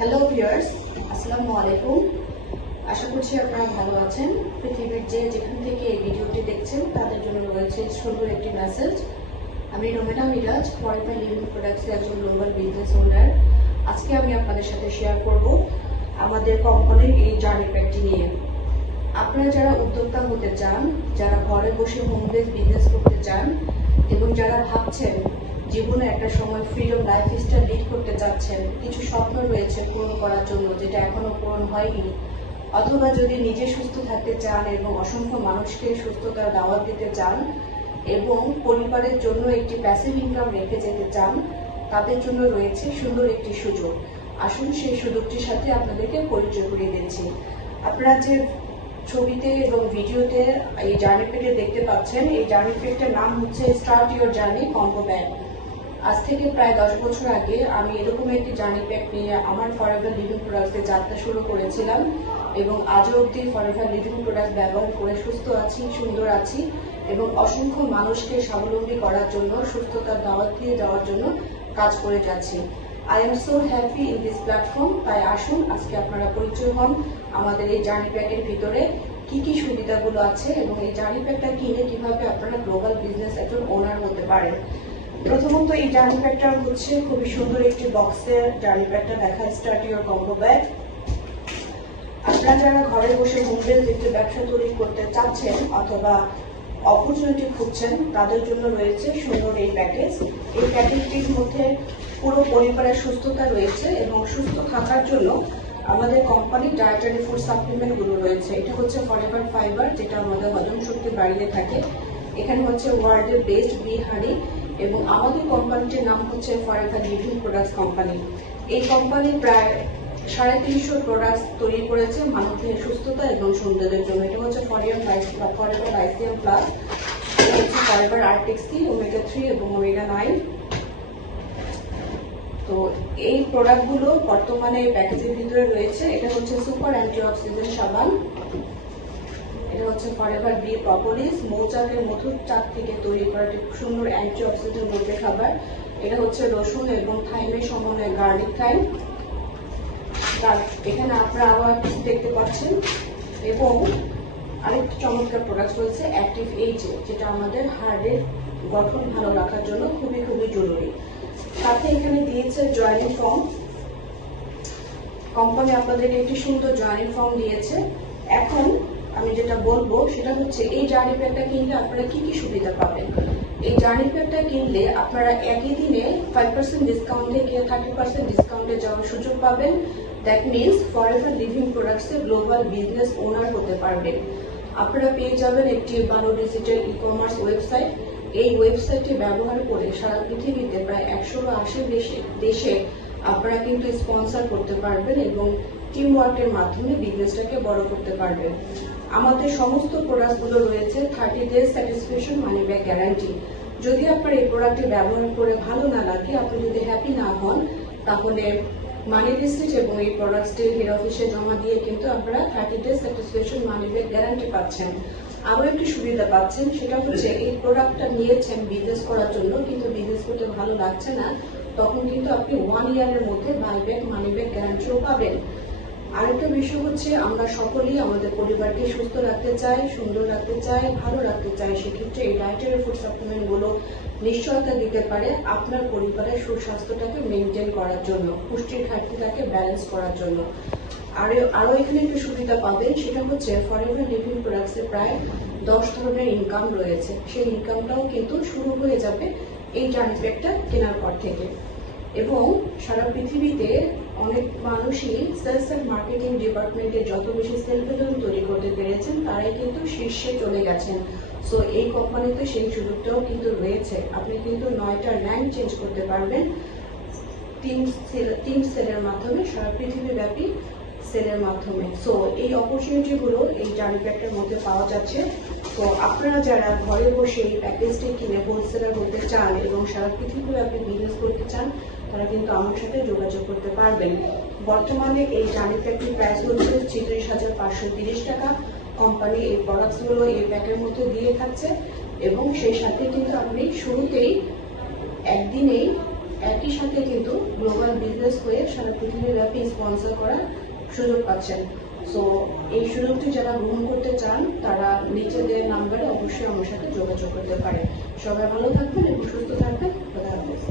Hello viewers, আসসালামু আলাইকুম। আশা করছি আপনারা ভালো আছেন। পৃথিবীর যেখান থেকে এই ভিডিওটি দেখছেন তাদের জন্য রয়েছে সুন্দর একটি মেসেজ। আমি রোমেনা মিরাজ, ফরেভার লিভিং প্রোডাক্টসের একজন গ্লোবাল বিজনেস ওনার। আজকে আমি আপনাদের সাথে শেয়ার করব আমাদের কোম্পানির এই জার্নি প্যাকটি নিয়ে। আপনারা যারা উদ্যোক্তা হতে চান, যারা ঘরে বসে হোম বেস বিজনেস করতে চান এবং যারা ভাবছেন জীবনে একটা সময় ফ্রিডম লাইফস্টাইল লিড করতে চাচ্ছেন, কিছু স্বপ্ন রয়েছে পূরণ করার জন্য যেটা এখনো পূরণ হয়নি, অথবা যদি নিজে সুস্থ থাকতে চান এবং অসংখ্য মানুষকে সুস্থতার দাওয়াত দিতে চান এবং পরিবারের জন্য একটি প্যাসিভ ইনকাম রেখে যেতে চান, তাদের জন্য রয়েছে সুন্দর একটি সুযোগ। আসুন সেই সুযোগটির সাথে আপনাদেরকে পরিচয় করিয়ে দিচ্ছি। আপনারা যে ছবিতে এবং ভিডিওতে এই জার্নি প্যাকটি দেখতে পাচ্ছেন, এই জার্নি প্যাকটার নাম হচ্ছে start your journey combo bag. আজ থেকে প্রায় 10 বছর আগে আমি এরকম একটি জার্নি প্যাক নিয়ে আমার ফরেভার লিভিং প্রোডাক্টসে যাত্রা শুরু করেছিলাম এবং আজও অবধি ফরেভার লিভিং প্রোডাক্ট ব্যবহার করে সুস্থ আছি, সুন্দর আছি এবং অসংখ্য মানুষকে স্বাবলম্বী করার জন্য, সুস্থতার দাওয়াত দিয়ে যাওয়ার জন্য কাজ করে যাচ্ছি। I am so happy in this platform. তাই আসুন আজকে আপনারা পরিচয় হন আমাদের এই জার্নি প্যাকের ভিতরে কি কি সুবিধাগুলো আছে এবং এই জার্নি প্যাকটা কিনে কিভাবে আপনারা গ্লোবাল বিজনেস একজন ওনার হতে পারেন। প্রথমত এই জার্নি প্যাকটা হচ্ছে খুবই সুন্দর একটি বক্সের জার্নি প্যাকটা দেখা, স্টার্ট ইউর কম্বো ব্যাগ। আপনারা যারা ঘরে বসে হোম বেস একটি ব্যবসা তৈরি করতে চাচ্ছেন অথবা অপরচুনিটি খুঁজছেন, তাদের জন্য রয়েছে সুন্দর এই প্যাকেজ। এই প্যাকেজটির মধ্যে পুরো পরিবারের সুস্থতা রয়েছে এবং সুস্থ থাকার জন্য আমাদের কোম্পানির ডায়েটারি ফুড সাপ্লিমেন্টগুলো রয়েছে। এটা হচ্ছে ফরেভার ফাইবার, যেটা আমাদের হজম শক্তি বাড়িয়ে থাকে। এখানে হচ্ছে ওয়ার্ল্ডের বেস্ট বি হানি এবং আমাদের কোম্পানিটির নাম হচ্ছে ফরেভার লিভিং প্রোডাক্টস কোম্পানি। এই কোম্পানি প্রায় 350 প্রোডাক্টস তৈরি করেছে মানবদেহের সুস্থতা এবং সৌন্দর্যের জন্য। এটা হচ্ছে ফরেভার লাইসিয়াম প্লাস, এটা হচ্ছে ফরেভার আর্টিক্সি, ওমেগা 3 এবং ওমেগা 9। তো এই প্রোডাক্টগুলো বর্তমানে প্যাকেজের ভিতরে রয়েছে। এটা হচ্ছে সুপার অ্যান্টিঅক্সিডেন্ট সাবান, এটা হচ্ছে ফরেভার বি প্রপোলিস, মৌচাকের মধুর চাক থেকে তৈরি করা একটি সুন্দর অ্যান্টিঅক্সিডেন্ট রূপে খাবার। এটা হচ্ছে রসুন এবং থাইমের সমন্বয়ে গার্লিক থাইম। এখানে আপনারা আবার দেখতে পাচ্ছেন এবং আরেকটি চমৎকার প্রোডাক্ট রয়েছে অ্যাক্টিভ এইচ, যেটা আমাদের হার্টের গঠন ভালো রাখার জন্য খুবই খুবই জরুরি। সাথে এখানে দিয়েছে জয়েনিং ফর্ম। কোম্পানি আপনাদেরকে একটি সুন্দর জয়েনিং ফর্ম দিয়েছে। এখন আমি যেটা বলবো সেটা হচ্ছে এই জার্নি প্যাকটা কিনলে আপনারা কি কি সুবিধা পাবেন। এই জার্নি প্যাকটা কিনলে আপনারা একই দিনে 5% ডিসকাউন্ট থেকে 30% ডিসকাউন্টে যাওয়ার সুযোগ পাবেন। দ্যাট মিনস ফরেভার লিভিং প্রোডাক্টসে গ্লোবাল বিজনেস ওনার হতে পারবেন। আপনারা পেয়ে যাবেন একটি 12 ডিজিটাল ই কমার্স ওয়েবসাইট। এই ওয়েবসাইটটি ব্যবহার করে সারা পৃথিবীতে প্রায় 180 দেশে আপনারা কিন্তু স্পন্সর করতে পারবেন এবং টিম ওয়ার্কের মাধ্যমে বিজনেসটাকে বড় করতে পারবেন। আমাদের সমস্ত প্রোডাক্টগুলো রয়েছে 30 days satisfaction money back guarantee. যদি আপনার এই প্রোডাক্টটি ব্যবহার করে ভালো না লাগে, আপনি যদি হ্যাপি না হন, তাহলে মানি রিসিট এবং এই প্রোডাক্টসটি হেড অফিসে জমা দিয়ে কিন্তু আপনারা 30 days satisfaction money back guarantee পাচ্ছেন। আরও একটি সুবিধা পাচ্ছেন, সেটা হচ্ছে এই প্রোডাক্টটা নিয়েছেন বিজনেস করার জন্য কিন্তু বিজনেস করতে ভালো লাগছে না, তখন কিন্তু আপনি 1 ইয়ারের মধ্যে বাইব্যাক মানি ব্যাক গ্যারান্টিও পাবেন। আরেকটা বিষয় হচ্ছে আমরা সকলেই আমাদের পরিবারকে সুস্থ রাখতে চাই, সুন্দর রাখতে চাই, ভালো রাখতে চাই। সেক্ষেত্রে এই ডায়েটারি ফুড সাপ্লিমেন্টগুলো নিশ্চয়তা দিতে পারে আপনার পরিবারের সুস্বাস্থ্যটাকে মেনটেন করার জন্য, পুষ্টির ঘাটতিটাকে ব্যালেন্স করার জন্য। আরও এখানে একটু সুবিধা পাবেন, সেটা হচ্ছে ফরেভার লিভিং প্রোডাক্টসে প্রায় 10 ধরনের ইনকাম রয়েছে। সেই ইনকামটাও কিন্তু শুরু হয়ে যাবে এই জার্নি প্যাকটা কেনার পর থেকে। এবং সারা পৃথিবীতে অনেক মানুষই সেলস অ্যান্ড মার্কেটিং ডিপার্টমেন্টে যত বেশি সেল ভ্যালু তৈরি করতে পেরেছেন, তারাই কিন্তু শীর্ষে চলে গেছেন। সো এই কোম্পানিতে সেই সুযোগটাও কিন্তু রয়েছে। আপনি কিন্তু 9টা র্যাঙ্ক চেঞ্জ করতে পারবেন টিম সেলের মাধ্যমে, সারা পৃথিবীব্যাপী সেলের মাধ্যমে। সো এই অপরচুনিটিগুলো এই জার্নি প্যাকটার মধ্যে পাওয়া যাচ্ছে। তো আপনারা যারা ঘরে বসে এই প্যাকেজটি কিনে হোলসেলার হতে চান এবং সারা পৃথিবীব্যাপী বিজনেস করতে চান, তারা কিন্তু আমার সাথে যোগাযোগ করতে পারবেন। বর্তমানে এই জার্নি প্যাকটির প্রাইস হচ্ছে 36,530 টাকা। কোম্পানি এই প্রোডাক্টসগুলো এই প্যাকের মধ্যে দিয়ে থাকছে এবং সেই সাথে কিন্তু আপনি শুরুতেই একদিনেই একই সাথে কিন্তু গ্লোবাল বিজনেস হয়ে সারা পৃথিবীব্যাপী স্পন্সর করার সুযোগ পাচ্ছেন। সো এই সুযোগটি যারা গ্রহণ করতে চান তারা নিচেদের নাম্বারে অবশ্যই আমার সাথে যোগাযোগ করতে পারে। সবাই ভালো থাকবেন এবং সুস্থ থাকবেন। খোদা হাফেজ।